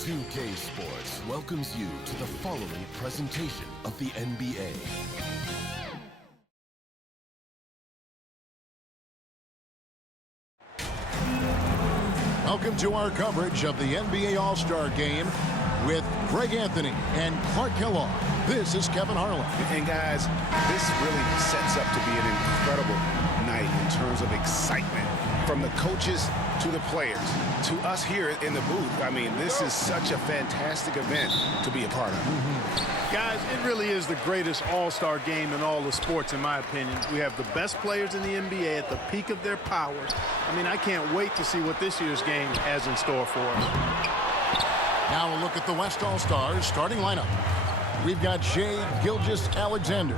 2K Sports welcomes you to the following presentation of the NBA. Welcome to our coverage of the NBA All-Star Game with Greg Anthony and Clark Kellogg. This is Kevin Harlan. And guys, this really sets up to be an incredible night in terms of excitement. From the coaches to the players, to us here in the booth. I mean, this is such a fantastic event to be a part of. Guys, it really is the greatest all-star game in all the sports, in my opinion. We have the best players in the NBA at the peak of their powers. I mean, I can't wait to see what this year's game has in store for us. Now a look at the West All-Stars starting lineup. We've got Shai Gilgeous-Alexander.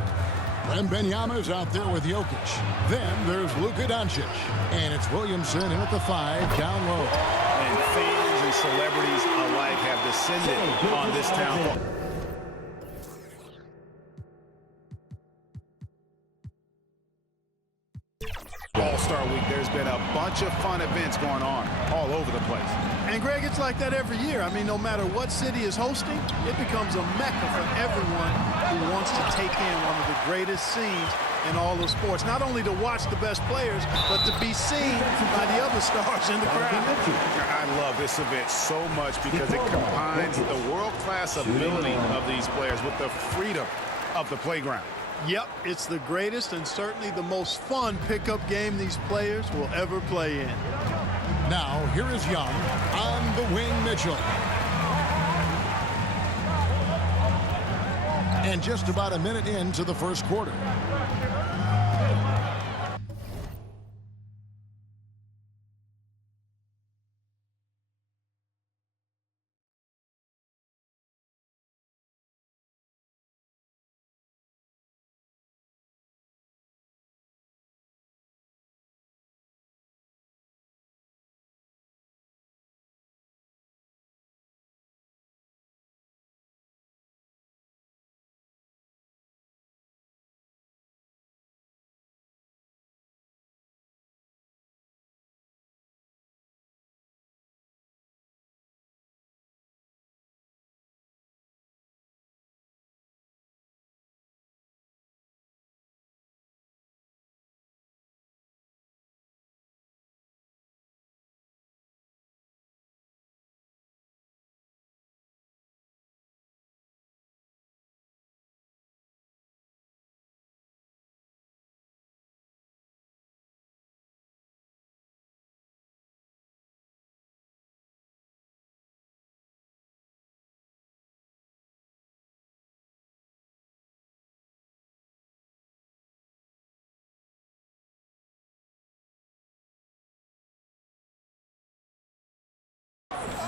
Wembanyama's out there with Jokic. Then there's Luka Doncic. And it's Williamson in at the 5 down low. And fans and celebrities alike have descended on this town. All-Star Week, there's been a bunch of fun events going on all over the place. And, Greg, it's like that every year. I mean, no matter what city is hosting, it becomes a mecca for everyone who wants to take in one of the greatest scenes in all of sports. Not only to watch the best players, but to be seen by the other stars in the crowd. I love this event so much because it combines the world-class ability of these players with the freedom of the playground. Yep, it's the greatest and certainly the most fun pickup game these players will ever play in. Now, here is Young on the wing, Mitchell. And just about a minute into the first quarter.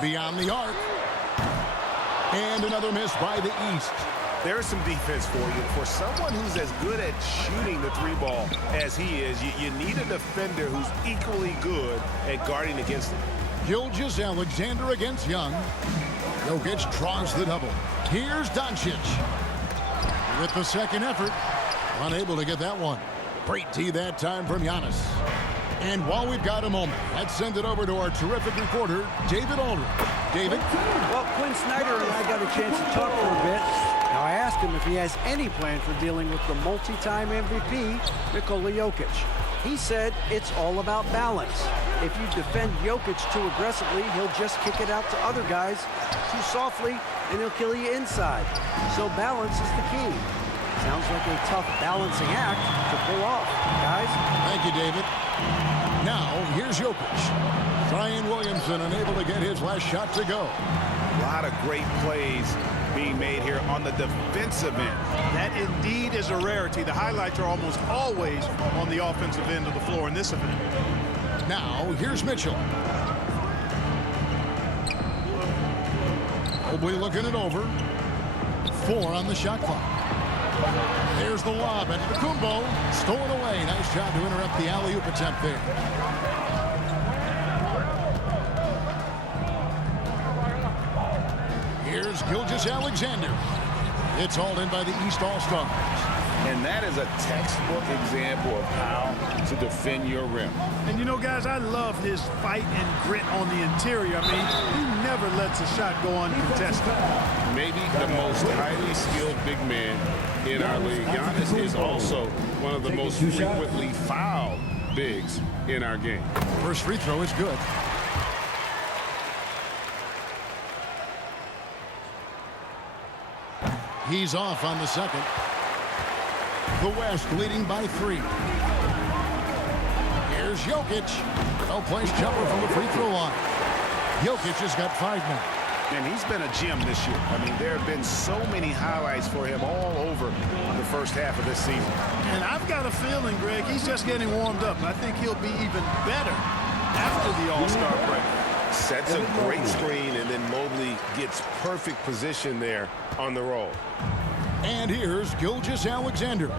Beyond the arc. And another miss by the East. There's some defense for you. For someone who's as good at shooting the three ball as he is, you need a defender who's equally good at guarding against him. Gilgeous-Alexander against Young. Jokic draws the double. Here's Doncic. With the second effort, unable to get that one. Great D that time from Giannis. And while we've got a moment, let's send it over to our terrific reporter, David Aldridge. David? Well, Quinn Snyder and I got a chance to talk for a bit. Now, I asked him if he has any plan for dealing with the multi-time MVP, Nikola Jokic. He said it's all about balance. If you defend Jokic too aggressively, he'll just kick it out to other guys too softly, and he'll kill you inside. So balance is the key. Sounds like a tough balancing act to pull off, guys. Thank you, David. Now, here's Jokic. Zion Williamson unable to get his last shot to go. A lot of great plays being made here on the defensive end. That indeed is a rarity. The highlights are almost always on the offensive end of the floor in this event. Now, here's Mitchell. Mobley looking it over. 4 on the shot clock. There's the lob into the Kumbo. Stolen away. Nice job to interrupt the alley-oop attempt there. Here's Gilgeous-Alexander. It's hauled in by the East All-Stars. And that is a textbook example of how to defend your rim. And you know, guys, I love his fight and grit on the interior. I mean, he never lets a shot go uncontested. Maybe the most highly skilled big man in our league. Giannis is also one of the most frequently fouled bigs in our game. First free throw is good. He's off on the second. The West leading by 3. Here's Jokic. No-place jumper from the free throw line. Jokic has got 5 now. And he's been a gem this year. I mean, there have been so many highlights for him all over the first half of this season. And I've got a feeling, Greg, he's just getting warmed up. I think he'll be even better after the All-Star break. Sets a great screen, and then Mobley gets perfect position there on the roll. And here's Gilgeous-Alexander.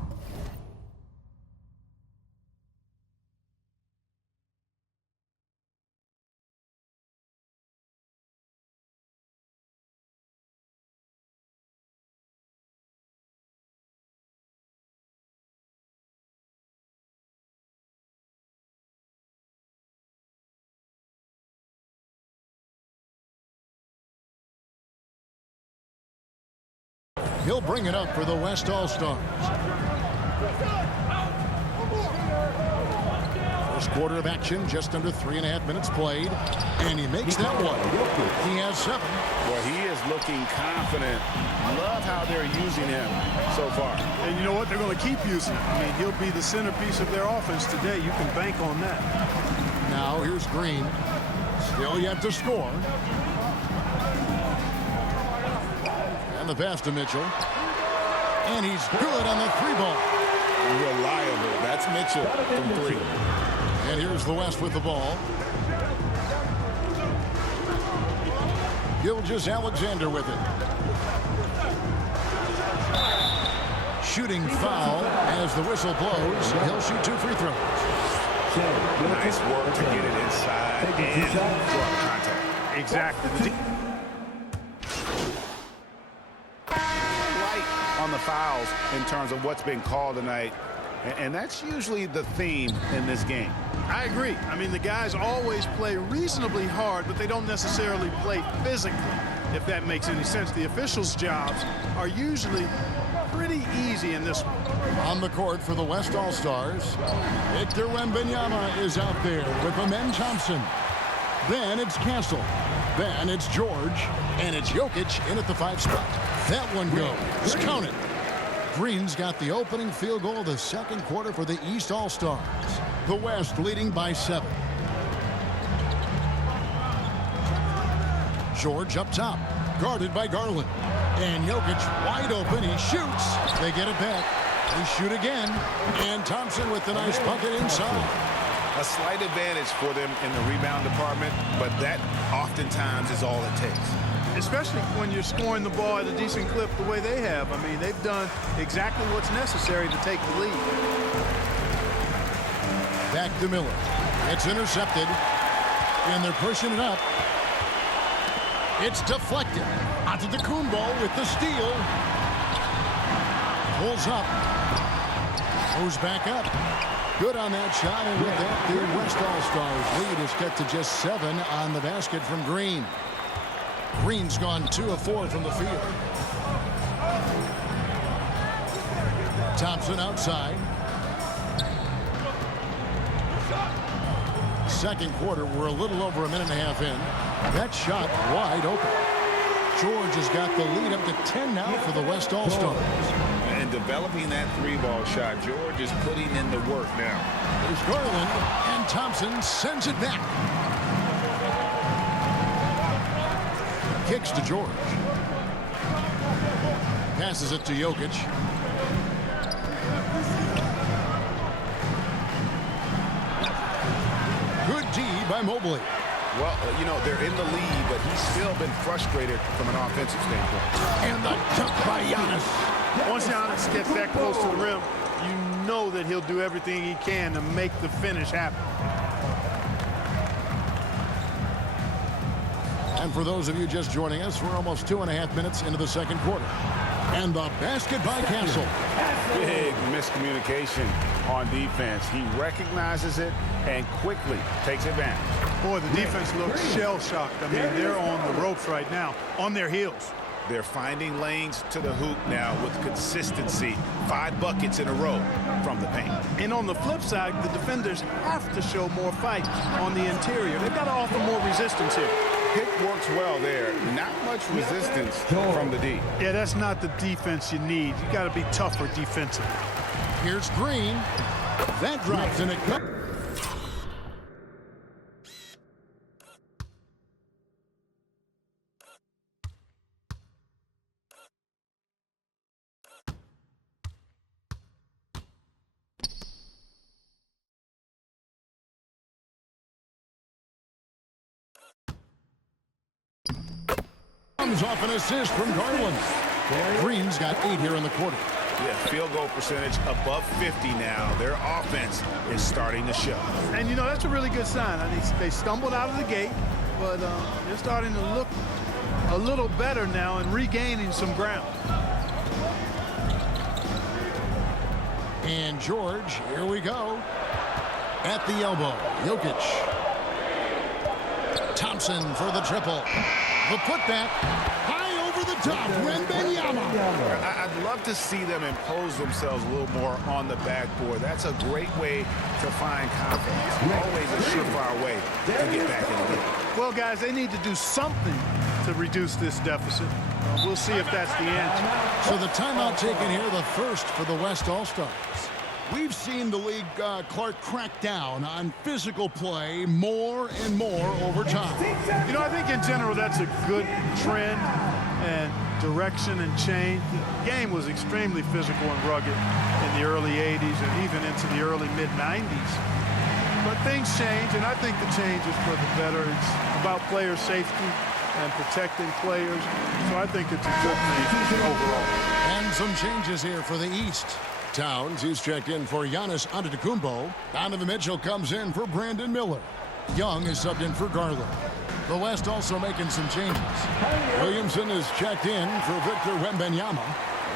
He'll bring it up for the West All-Stars. First quarter of action, just under 3.5 minutes played. And he makes that one. He has 7. Well, he is looking confident. Love how they're using him so far. And you know what? They're going to keep using him. I mean, he'll be the centerpiece of their offense today. You can bank on that. Now here's Green. Still yet to score. And the pass to Mitchell. And he's good on the 3-ball. Reliable. That's Mitchell from 3. And here's the West with the ball. Gilgeous-Alexander with it. Shooting foul as the whistle blows. He'll shoot 2 free throws. Nice work to get it inside and draw contact. Exactly. On the fouls in terms of what's been called tonight, and that's usually the theme in this game. I agree. I mean, the guys always play reasonably hard, but they don't necessarily play physically, if that makes any sense. The officials' jobs are usually pretty easy in this one. On the court for the West All-Stars, Victor Wembanyama is out there with Amen Thompson. Then it's Castle. Then it's George. And it's Jokic in at the 5 spot. That one goes. Count it. Green's got the opening field goal of the second quarter for the East All-Stars. The West leading by 7. George up top. Guarded by Garland. And Jokic wide open. He shoots. They get it back. They shoot again. And Thompson with the nice bucket inside. A slight advantage for them in the rebound department, but that oftentimes is all it takes. Especially when you're scoring the ball at a decent clip the way they have. I mean, they've done exactly what's necessary to take the lead. Back to Miller. It's intercepted. And they're pushing it up. It's deflected. Onto the Kumbo with the steal. Pulls up. Goes back up. Good on that shot, and with that, the West All-Stars lead is cut to just 7 on the basket from Green. Green's gone 2 of 4 from the field. Thompson outside. Second quarter, we're a little over a minute and a half in. That shot wide open. George has got the lead up to 10 now for the West All-Stars. And developing that 3-ball shot, George is putting in the work now. There's Garland, and Thompson sends it back. Kicks to George. Passes it to Jokic. Good D by Mobley. Well, you know, they're in the lead, but he's still been frustrated from an offensive standpoint. And the dunk by Giannis. Once Giannis gets that close to the rim, you know that he'll do everything he can to make the finish happen. And for those of you just joining us, we're almost 2.5 minutes into the second quarter. And the basket by Castle. Big miscommunication on defense. He recognizes it and quickly takes advantage. Boy, the defense looks shell-shocked. I mean, they're on the ropes right now, on their heels. They're finding lanes to the hoop now with consistency. 5 buckets in a row from the paint. And on the flip side, the defenders have to show more fight on the interior. They've got to offer more resistance here. Pick works well there. Not much resistance from the D. Yeah, that's not the defense you need. You got to be tougher defensively. Here's Green. That drops and it comes. Comes off an assist from Garland. Green's got 8 here in the quarter. Yeah, field goal percentage above 50 now. Their offense is starting to show. And, you know, that's a really good sign. I mean, they stumbled out of the gate, but they're starting to look a little better now and regaining some ground. And George, here we go. At the elbow, Jokic. Thompson for the triple. The putback, high over the top, Wembanyama. I'd love to see them impose themselves a little more on the backboard. That's a great way to find confidence. Always a surefire way to get back in the game. Well, guys, they need to do something to reduce this deficit. We'll see if that's the answer. So the timeout taken here, the first for the West All-Stars. We've seen the league, Clark, crack down on physical play more and more over time. You know, I think in general that's a good trend and direction and change. The game was extremely physical and rugged in the early 80s and even into the early mid-90s. But things change, and I think the change is for the better. It's about player safety and protecting players. So I think it's a good thing overall. And some changes here for the East. Towns, he's checked in for Giannis Antetokounmpo. Donovan Mitchell comes in for Brandon Miller. Young is subbed in for Garland. The West also making some changes. Williamson is checked in for Victor Wembanyama.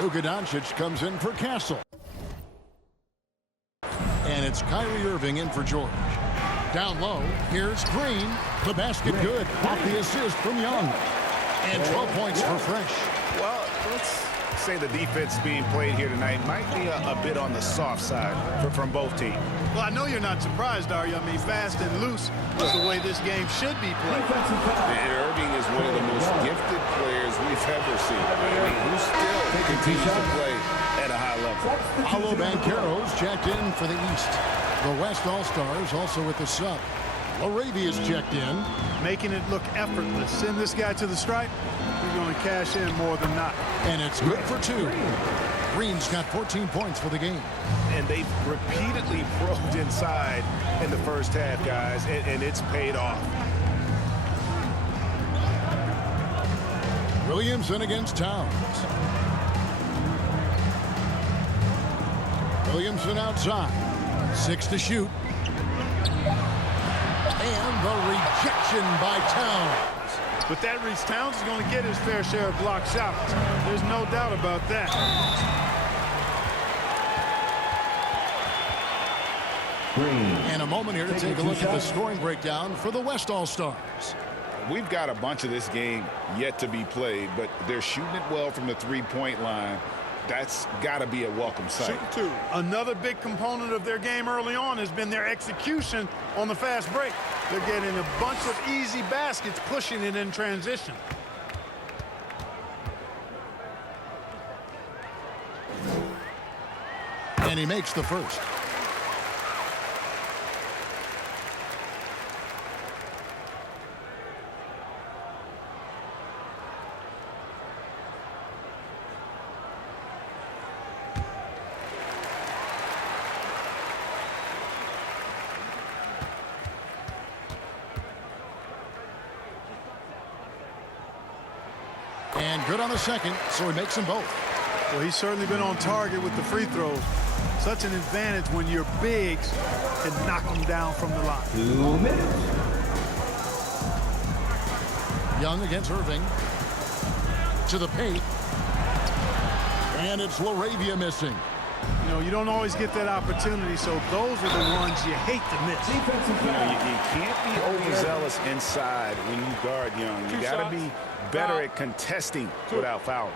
Luka Doncic comes in for Castle. And it's Kyrie Irving in for George. Down low, here's Green. The basket good. Off the assist from Young. And 12 points for Fresh. Well, let's say the defense being played here tonight might be a bit on the soft side from both teams. Well, I know you're not surprised, are you? I mean, fast and loose is the way this game should be played. And Irving is one of the most gifted players we've ever seen. I mean, who still continues to play at a high level. Paolo Banchero's checked in for the East. The West All-Stars also with the sub. Laravia's checked in. Making it look effortless. Send this guy to the stripe. We're going to cash in more than not. And it's good for 2. Green's got 14 points for the game. And they've repeatedly probed inside in the first half, guys, and it's paid off. Williamson against Towns. Williamson outside. 6 to shoot. And the rejection by Towns. But that reach, Towns is going to get his fair share of block shots. There's no doubt about that. And a moment here to take a look at the scoring breakdown for the West All-Stars. We've got a bunch of this game yet to be played, but they're shooting it well from the three-point line. That's got to be a welcome sight. Another big component of their game early on has been their execution on the fast break. They're getting a bunch of easy baskets, pushing it in transition. And he makes the first. And good on the second, so he makes them both. Well, he's certainly been on target with the free throws. Such an advantage when your bigs can knock them down from the line. 2 minutes. Young against Irving. To the paint. And it's LaRavia missing. You know, you don't always get that opportunity, so those are the ones you hate to miss. You know, you can't be overzealous inside when you guard Young. You got to be better at contesting without fouling.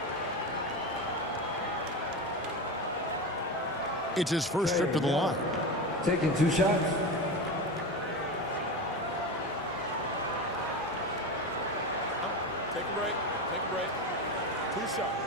It's his first trip to the line. Taking 2 shots. Take a break. Take a break. 2 shots.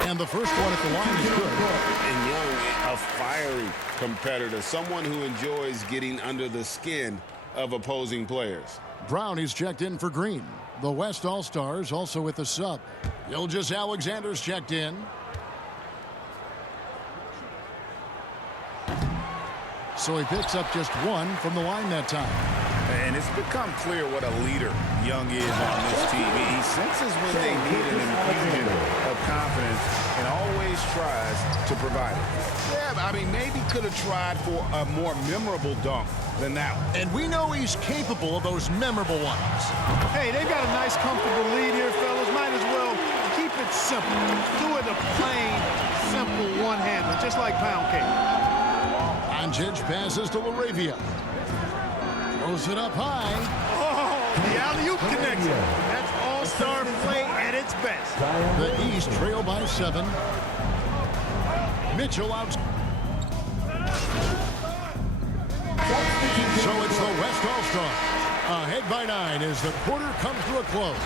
And the first one at the line is good. And Young, a fiery competitor, someone who enjoys getting under the skin of opposing players. Brown is checked in for Green. The West All-Stars also with the sub. Gilgeous-Alexander's checked in. So he picks up just 1 from the line that time. And it's become clear what a leader Young is on this team. He senses when they need an infusion of confidence and always tries to provide it. Yeah, I mean, maybe could have tried for a more memorable dunk than that one. And we know he's capable of those memorable ones. Hey, they've got a nice, comfortable lead here, fellas. Might as well keep it simple. Do it a plain, simple one-hander, just like pound cake. Doncic passes to LaRavia. Throws it up high. Oh, the alley-oop connection. That's all-star play at its best. The East trail by 7. Mitchell out. So it's the West All-Stars. Ahead by 9 as the quarter comes to a close.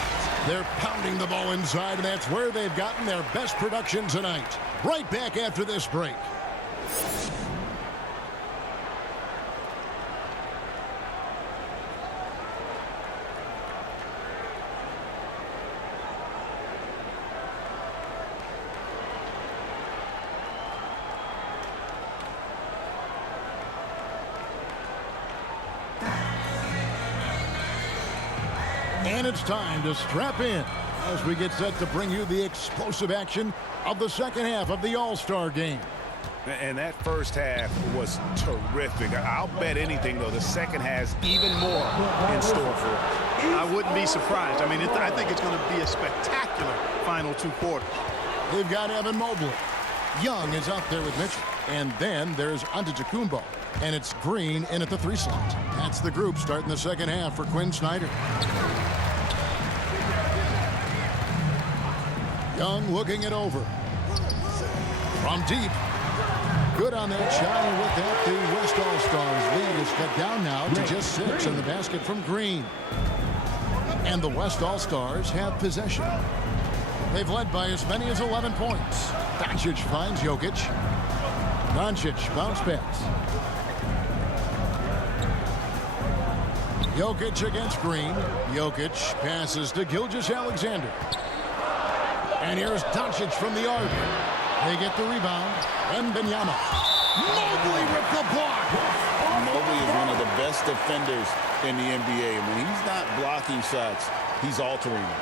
They're pounding the ball inside, and that's where they've gotten their best production tonight. Right back after this break. And it's time to strap in as we get set to bring you the explosive action of the second half of the All-Star game. And that first half was terrific. I'll bet anything, though, the second has even more in store for us. I wouldn't be surprised. I mean, I think it's going to be a spectacular final 2 quarters. They've got Evan Mobley. Young is out there with Mitchell. And then there's Antetokounmpo. And it's Green in at the 3 slot. That's the group starting the second half for Quinn Snyder. Young looking it over. From deep. Good on that shot, and with that, the West All-Stars lead is cut down now to just 6 in the basket from Green. And the West All-Stars have possession. They've led by as many as 11 points. Doncic finds Jokic. Doncic bounce pass. Jokic against Green. Jokic passes to Gilgeous-Alexander. And here's Doncic from the arc. They get the rebound. Wembanyama. Mobley with the block. Mobley is one of the best defenders in the NBA. When he's not blocking shots, he's altering them.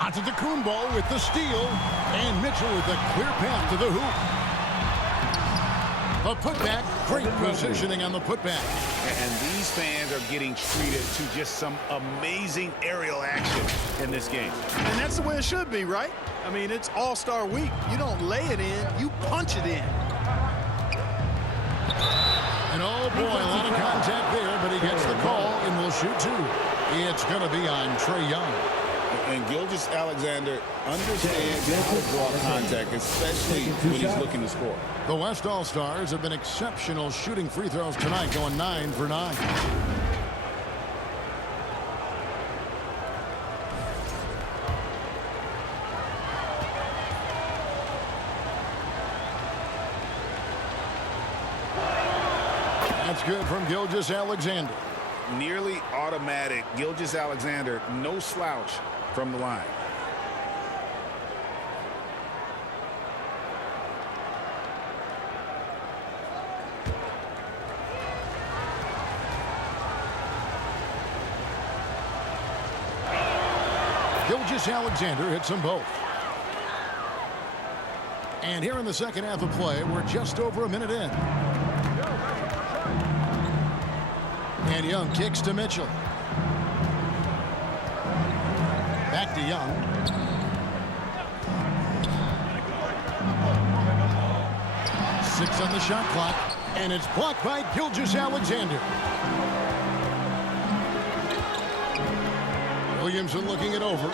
Antetokounmpo with the steal. And Mitchell with a clear path to the hoop. The putback, great positioning on the putback. And these fans are getting treated to just some amazing aerial action in this game. And that's the way it should be, right? I mean, it's All-Star Week. You don't lay it in, you punch it in. And oh boy, a lot of contact there, but he gets the call and will shoot 2. It's going to be on Trae Young. And Gilgeous-Alexander understands how to draw contact, especially when he's looking to score. The West All-Stars have been exceptional shooting free throws tonight, going 9 for 9. That's good from Gilgeous-Alexander. Nearly automatic. Gilgeous-Alexander, no slouch from the line. Gilgeous-Alexander hits them both. And here in the second half of play, we're just over a minute in. And Young kicks to Mitchell. Back to Young. Six on the shot clock. And it's blocked by Gilgeous-Alexander. Williamson looking it over.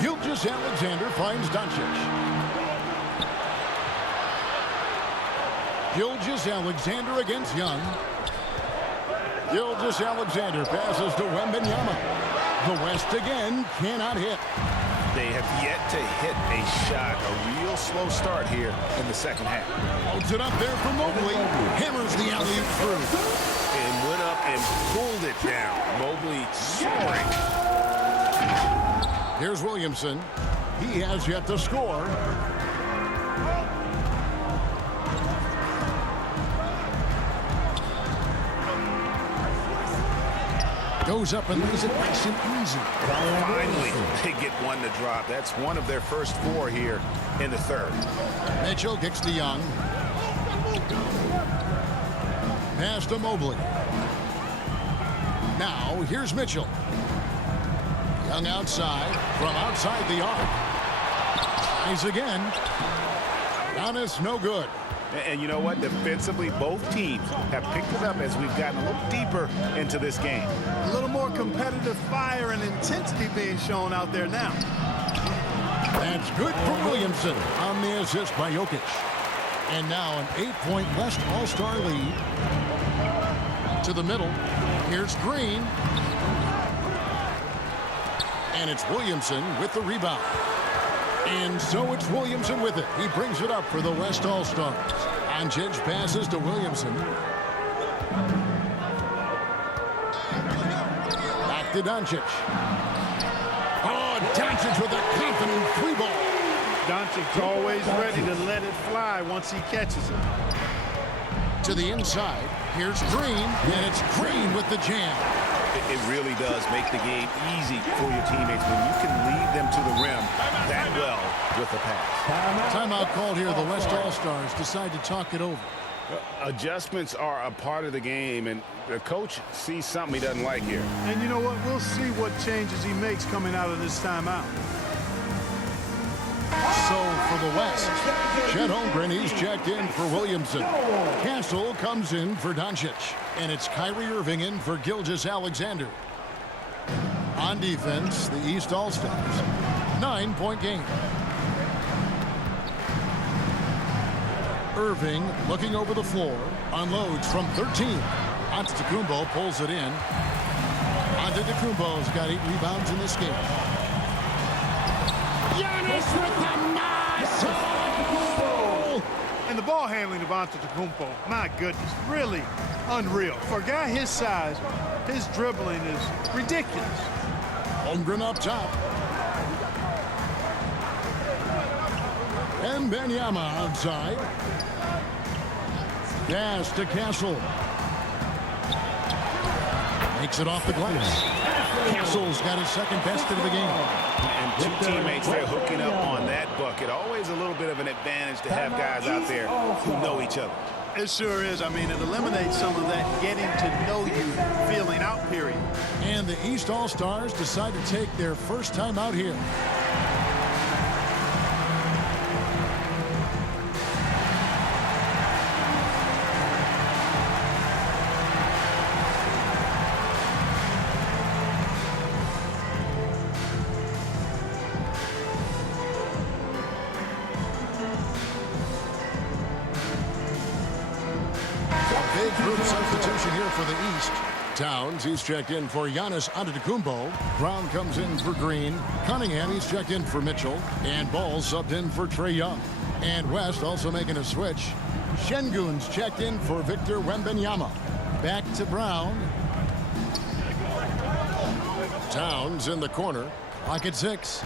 Gilgeous-Alexander finds Doncic. Gilgeous-Alexander against Young. Gilgeous-Alexander passes to Wembanyama. The West again cannot hit. They have yet to hit a shot. A real slow start here in the second half. Holds it up there for Mobley. Hammers the alley-oop through. And went up and pulled it down. Mobley soaring. Here's Williamson. He has yet to score. Goes up and lays it nice and easy. Finally, they get one to drop. That's one of their first four here in the third. Mitchell kicks to Young. Pass to Mobley. Now, here's Mitchell. Young outside, from outside the arc. Tries again. Giannis, no good. And you know what? Defensively, both teams have picked it up as we've gotten a little deeper into this game. A little more competitive fire and intensity being shown out there now. That's good for Williamson on the assist by Jokic. And now an 8-point West All-Star lead. To the middle. Here's Green. And it's Williamson with the rebound. And so it's Williamson with it. He brings it up for the West All-Stars. Doncic passes to Williamson. Back to Doncic. Oh, Doncic with a confident three ball. Doncic's always ready to let it fly once he catches it. To the inside. Here's Green. And it's Green with the jam. It really does make the game easy for your teammates when you can lead them to the rim that well with the pass. Timeout called here. The West All-Stars decide to talk it over. Adjustments are a part of the game, and the coach sees something he doesn't like here. And you know what? We'll see what changes he makes coming out of this timeout. So for the West, Chet Holmgren, he's checked in for Williamson. Castle comes in for Doncic. And it's Kyrie Irving in for Gilgeous-Alexander. On defense, the East All-Stars. 9-point game. Irving looking over the floor. Unloads from 13. Antetokounmpo pulls it in. Antetokounmpo's got 8 rebounds in this game. Giannis with the muscle! And the ball handling of Antetokounmpo, my goodness, really unreal. For a guy his size, his dribbling is ridiculous. Holmgren up top. And Wembanyama outside. Pass to Castle. Makes it off the glass. Castle's got his second best of the game. And two teammates there hooking up on that bucket. Always a little bit of an advantage to have guys out there who know each other. It sure is. I mean, it eliminates some of that getting to know you feeling out period. And the East All-Stars decide to take their first time out here. Big group substitution here for the East. Towns, he's checked in for Giannis Antetokounmpo. Brown comes in for Green. Cunningham, he's checked in for Mitchell. And Ball subbed in for Trae Young. And West also making a switch. Şengün's checked in for Victor Wembanyama. Back to Brown. Towns in the corner. Clock at 6.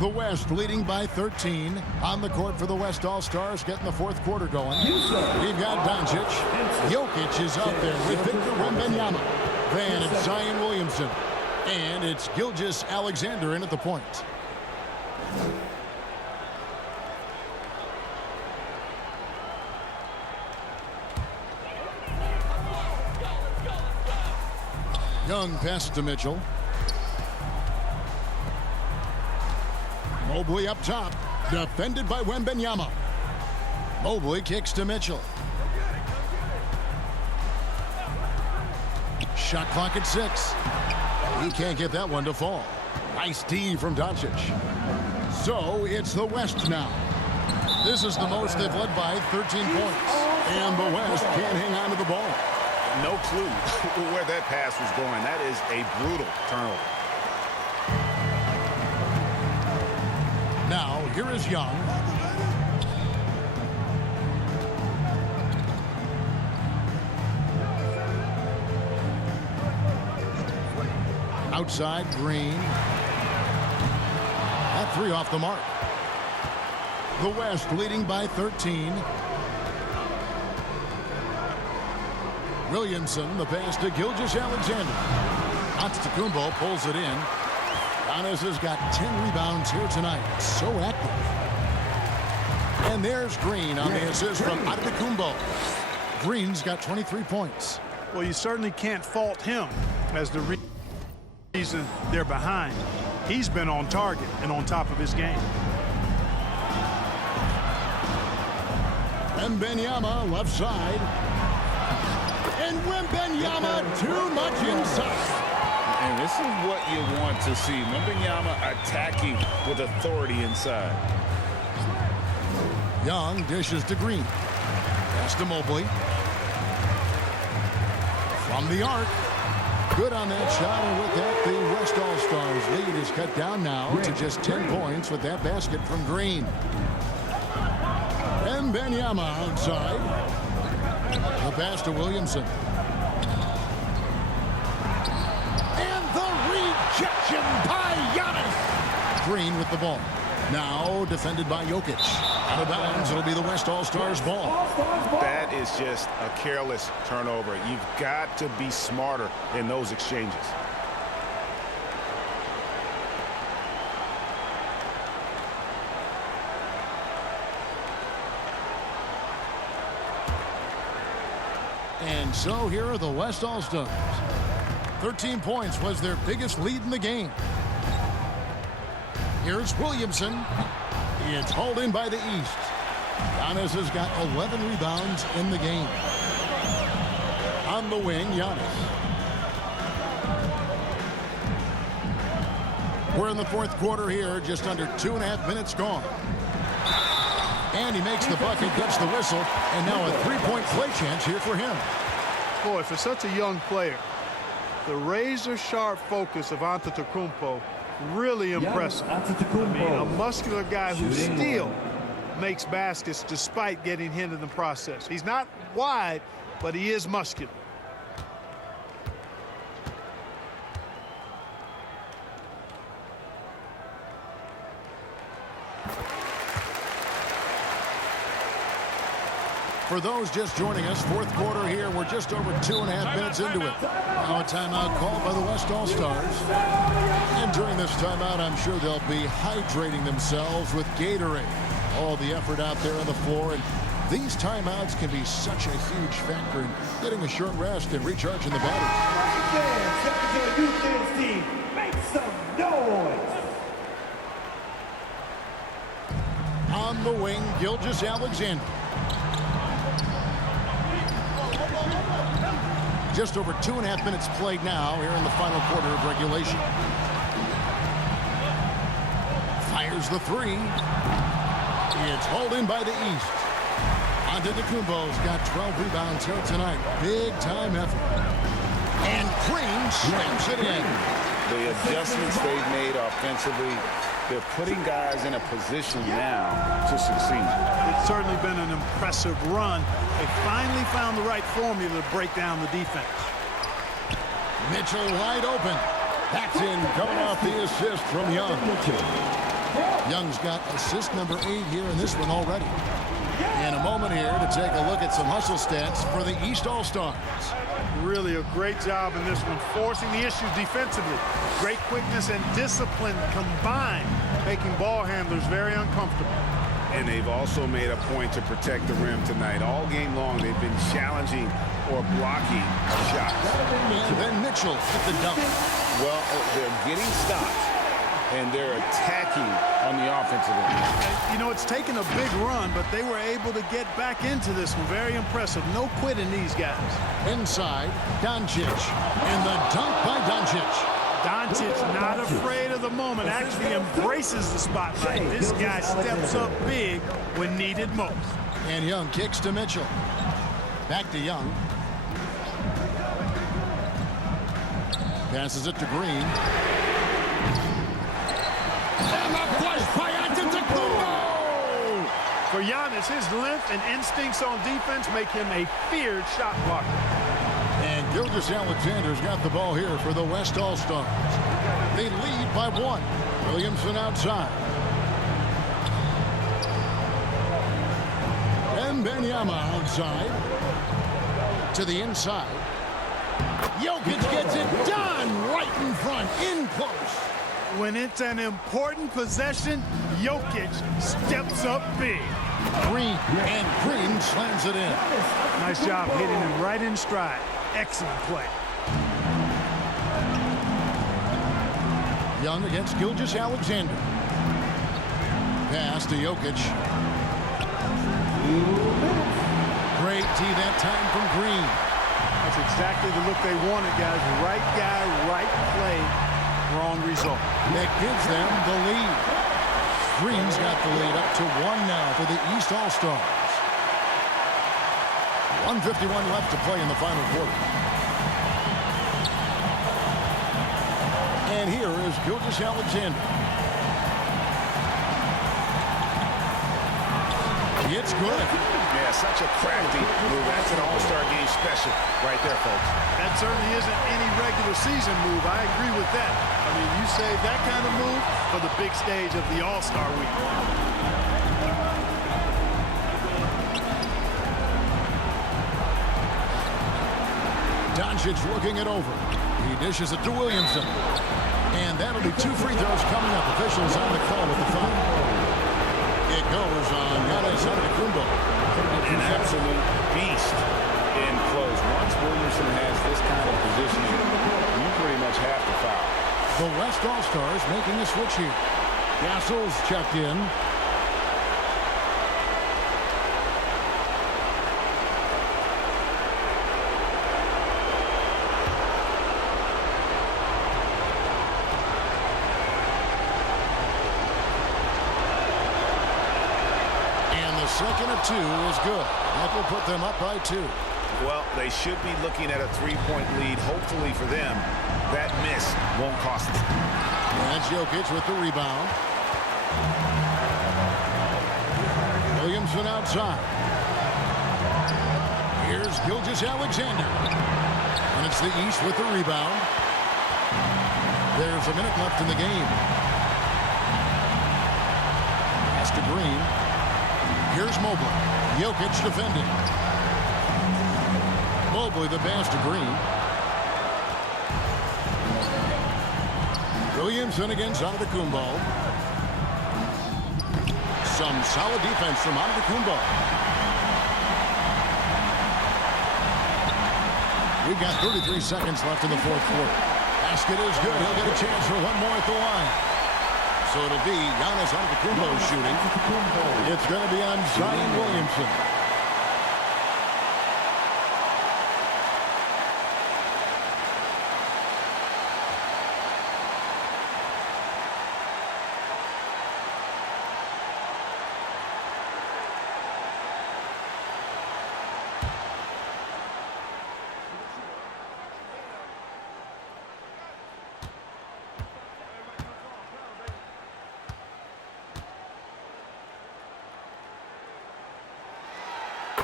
The West leading by 13. On the court for the West All-Stars, getting the fourth quarter going. We've got Doncic. Jokic is out there with Victor Wembanyama. Then it's Zion Williamson. And it's Gilgeous-Alexander in at the point. Young pass to Mitchell. Mobley up top, defended by Wembanyama. Mobley kicks to Mitchell. Shot clock at 6. He can't get that one to fall. Nice D from Doncic. So it's the West now. This is the most they've led by 13 points. And the West can't hang on to the ball. No clue where that pass was going. That is a brutal turnover. Now, here is Young. Outside, Green. That 3 off the mark. The West leading by 13. Williamson, the pass to Gilgeous-Alexander. Antetokounmpo pulls it in. Giannis has got 10 rebounds here tonight. So active. And there's Green on the assist from Antetokounmpo. Green's got 23 points. Well, you certainly can't fault him as the reason they're behind. He's been on target and on top of his game. Wembanyama left side. And Wembanyama too much inside. And this is what you want to see. Wembanyama attacking with authority inside. Young dishes to Green. Pass to Mobley. From the arc. Good on that shot, and with that, the West All-Stars lead is cut down now to just 10 points with that basket from Green. Wembanyama outside. The pass to Williamson. Rejection by Giannis. Green with the ball. Now defended by Jokic. Out of bounds, it'll be the West All-Stars ball. That is just a careless turnover. You've got to be smarter in those exchanges. And so here are the West All-Stars. 13 points was their biggest lead in the game. Here's Williamson. It's hauled in by the East. Giannis has got 11 rebounds in the game. On the wing, Giannis. We're in the fourth quarter here, just under 2.5 minutes gone. And he makes the bucket, gets the whistle, and now a three-point play chance here for him. Boy, for such a young player, the razor-sharp focus of Antetokounmpo really impressive. I mean, a muscular guy who still makes baskets despite getting hit in the process. He's not wide, but he is muscular. For those just joining us, fourth quarter here. We're just over 2.5 minutes into it. Now a timeout called by the West All-Stars. And during this timeout, I'm sure they'll be hydrating themselves with Gatorade. All the effort out there on the floor. And these timeouts can be such a huge factor in getting a short rest and recharging the body. Make some noise. On the wing, Gilgeous-Alexander. Just over 2.5 minutes played now here in the final quarter of regulation. Fires the three. It's hauled in by the East. Antetokounmpo's got 12 rebounds here tonight. Big time effort. And Green slams it in. The adjustments they've made offensively, they're putting guys in a position now to succeed. It's certainly been an impressive run. They finally found the right formula to break down the defense. Mitchell wide open. That's in, coming off the assist from Young. Young's got assist number 8 here in this one already. In a moment here to take a look at some hustle stats for the East All-Stars. Really a great job in this one, forcing the issues defensively. Great quickness and discipline combined, making ball handlers very uncomfortable. And they've also made a point to protect the rim tonight. All game long, they've been challenging or blocking shots. And then Mitchell at the dunk. Well, they're getting stops, and they're attacking on the offensive end. And, you know, it's taken a big run, but they were able to get back into this one. Very impressive. No quitting these guys. Inside, Doncic. And the dunk by Doncic. Doncic not afraid of the moment, actually embraces the spotlight. This guy steps up big when needed most. And Young kicks to Mitchell. Back to Young. Passes it to Green. And the flush by Antetokounmpo! For Giannis, his length and instincts on defense make him a feared shot blocker. And Gilgeous-Alexander's got the ball here for the West All-Stars. They lead by 1. Williamson outside. And Wembanyama outside. To the inside. Jokic gets it done right in front, in close. When it's an important possession, Jokic steps up big. Green, and Green slams it in. Nice job hitting him right in stride. Excellent play. Young against Gilgeous-Alexander. Pass to Jokic. Great D that time from Green. That's exactly the look they wanted, guys. Right guy, right play, wrong result. That gives them the lead. Green's got the lead up to 1 now for the East All-Stars. 1:51 left to play in the final quarter. And here is Gilgeous-Alexander. It's good. Yeah, such a crafty move. That's an all-star game special right there, folks. That certainly isn't any regular season move. I agree with that. I mean, you save that kind of move for the big stage of the All-Star Week. Doncic looking it over. He dishes it to Williamson. And that'll be 2 free throws coming up. Officials on the call with the foul. It goes on Giannis Antetokounmpo. An absolute beast in close. Once Williamson has this kind of positioning, you pretty much have to foul. The West All-Stars making a switch here. Gassol's checked in. Second of 2 is good. That will put them up by 2. Well, they should be looking at a 3-point lead. Hopefully for them, that miss won't cost them. That's Jokic with the rebound. Williamson outside. Here's Gilgeous-Alexander. And it's the East with the rebound. There's a minute left in the game. Pass to Green. Here's Mobley. Jokic defending. Mobley the pass to Green. Williamson against Antetokounmpo. Some solid defense from Antetokounmpo. We've got 33 seconds left in the fourth quarter. Basket is good. He'll get a chance for one more at the line. So it'll be Giannis Antetokounmpo shooting. It's going to be on Zion Williamson.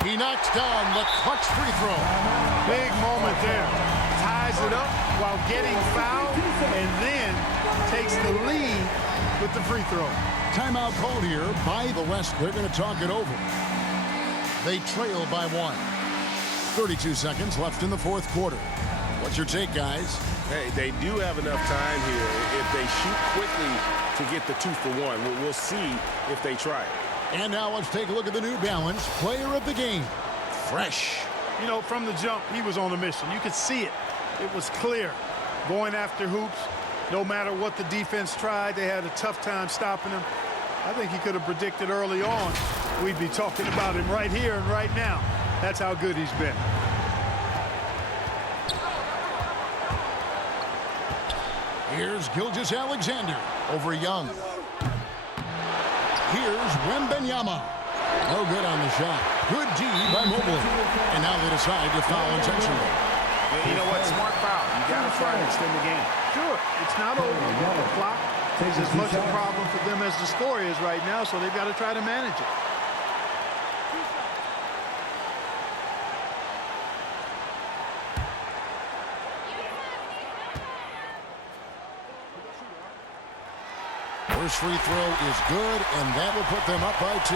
He knocks down the clutch free throw. Big moment there. Ties it up while getting fouled and then takes the lead with the free throw. Timeout called here by the West. They're going to talk it over. They trail by 1. 32 seconds left in the fourth quarter. What's your take, guys? Hey, they do have enough time here if they shoot quickly to get the 2-for-1. We'll see if they try it. And now let's take a look at the New Balance player of the game. Fresh. You know, from the jump, he was on a mission. You could see it. It was clear. Going after hoops, no matter what the defense tried, they had a tough time stopping him. I think he could have predicted early on we'd be talking about him right here and right now. That's how good he's been. Here's Gilgeous-Alexander over Young. Here's Wembanyama. No good on the shot. Good D by Mobley. And now they decide to foul intentionally. And you know what? Smart foul. You got to try to extend the game. Sure, it's not over. The clock is as much a problem for them as the score is right now, so they've got to try to manage it. First free throw is good, and that will put them up by 2.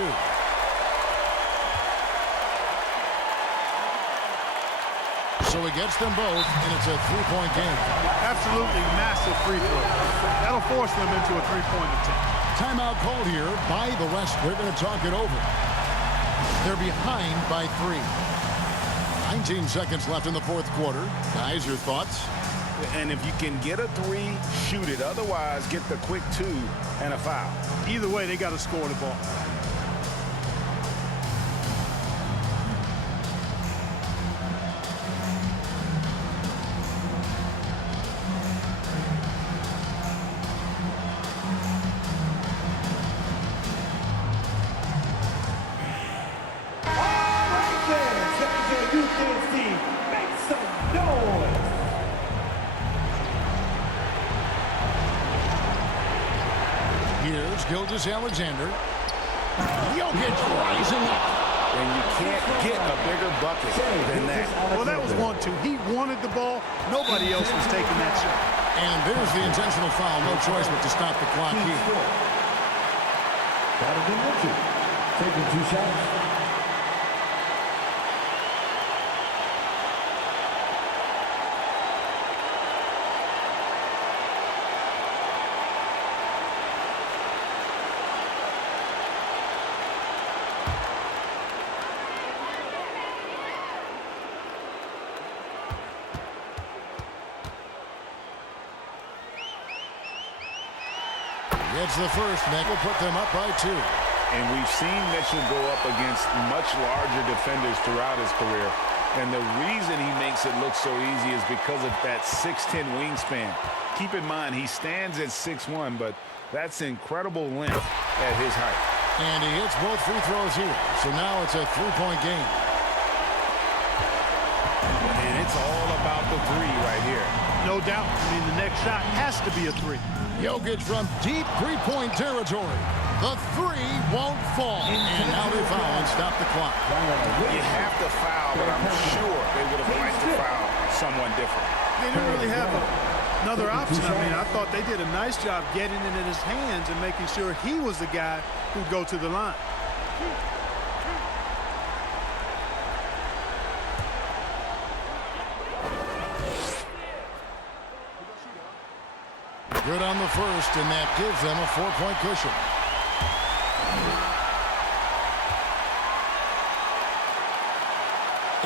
So he gets them both, and it's a 3-point game. Absolutely massive free throw. That'll force them into a 3-point attempt. Timeout called here by the West. They're going to talk it over. They're behind by 3. 19 seconds left in the fourth quarter. Guys, your thoughts? And if you can get a 3, shoot it. Otherwise, get the quick 2 and a foul. Either way, they got to score the ball. Here's Gilgeous-Alexander. Jokic rising up. And you can't get a bigger bucket than that. Well, that was 1-2. He wanted the ball. Nobody else was taking that shot. And there's the intentional foul. No choice but to stop the clock here. That'll be Mitchell. Taking 2 shots. Gets the first. That will put them up by 2. And we've seen Mitchell go up against much larger defenders throughout his career. And the reason he makes it look so easy is because of that 6'10" wingspan. Keep in mind, he stands at 6'1", but that's incredible length at his height. And he hits both free throws here. So now it's a 3-point game. And it's all about the 3 right here. No doubt. I mean, the next shot has to be a 3. Jokic from deep 3-point territory. The 3 won't fall. And now they foul and stop the clock. You have to foul, but I'm sure they would have liked to foul someone different. They didn't really have another option. I mean, I thought they did a nice job getting it in his hands and making sure he was the guy who'd go to the line. Good on the first, and that gives them a 4-point cushion.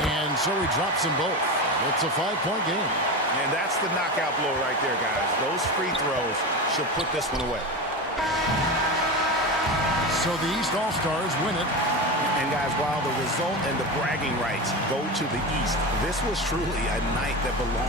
And so he drops them both. It's a 5-point game. And that's the knockout blow right there, guys. Those free throws should put this one away. So the East All-Stars win it. And guys, while the result and the bragging rights go to the East, this was truly a night that belonged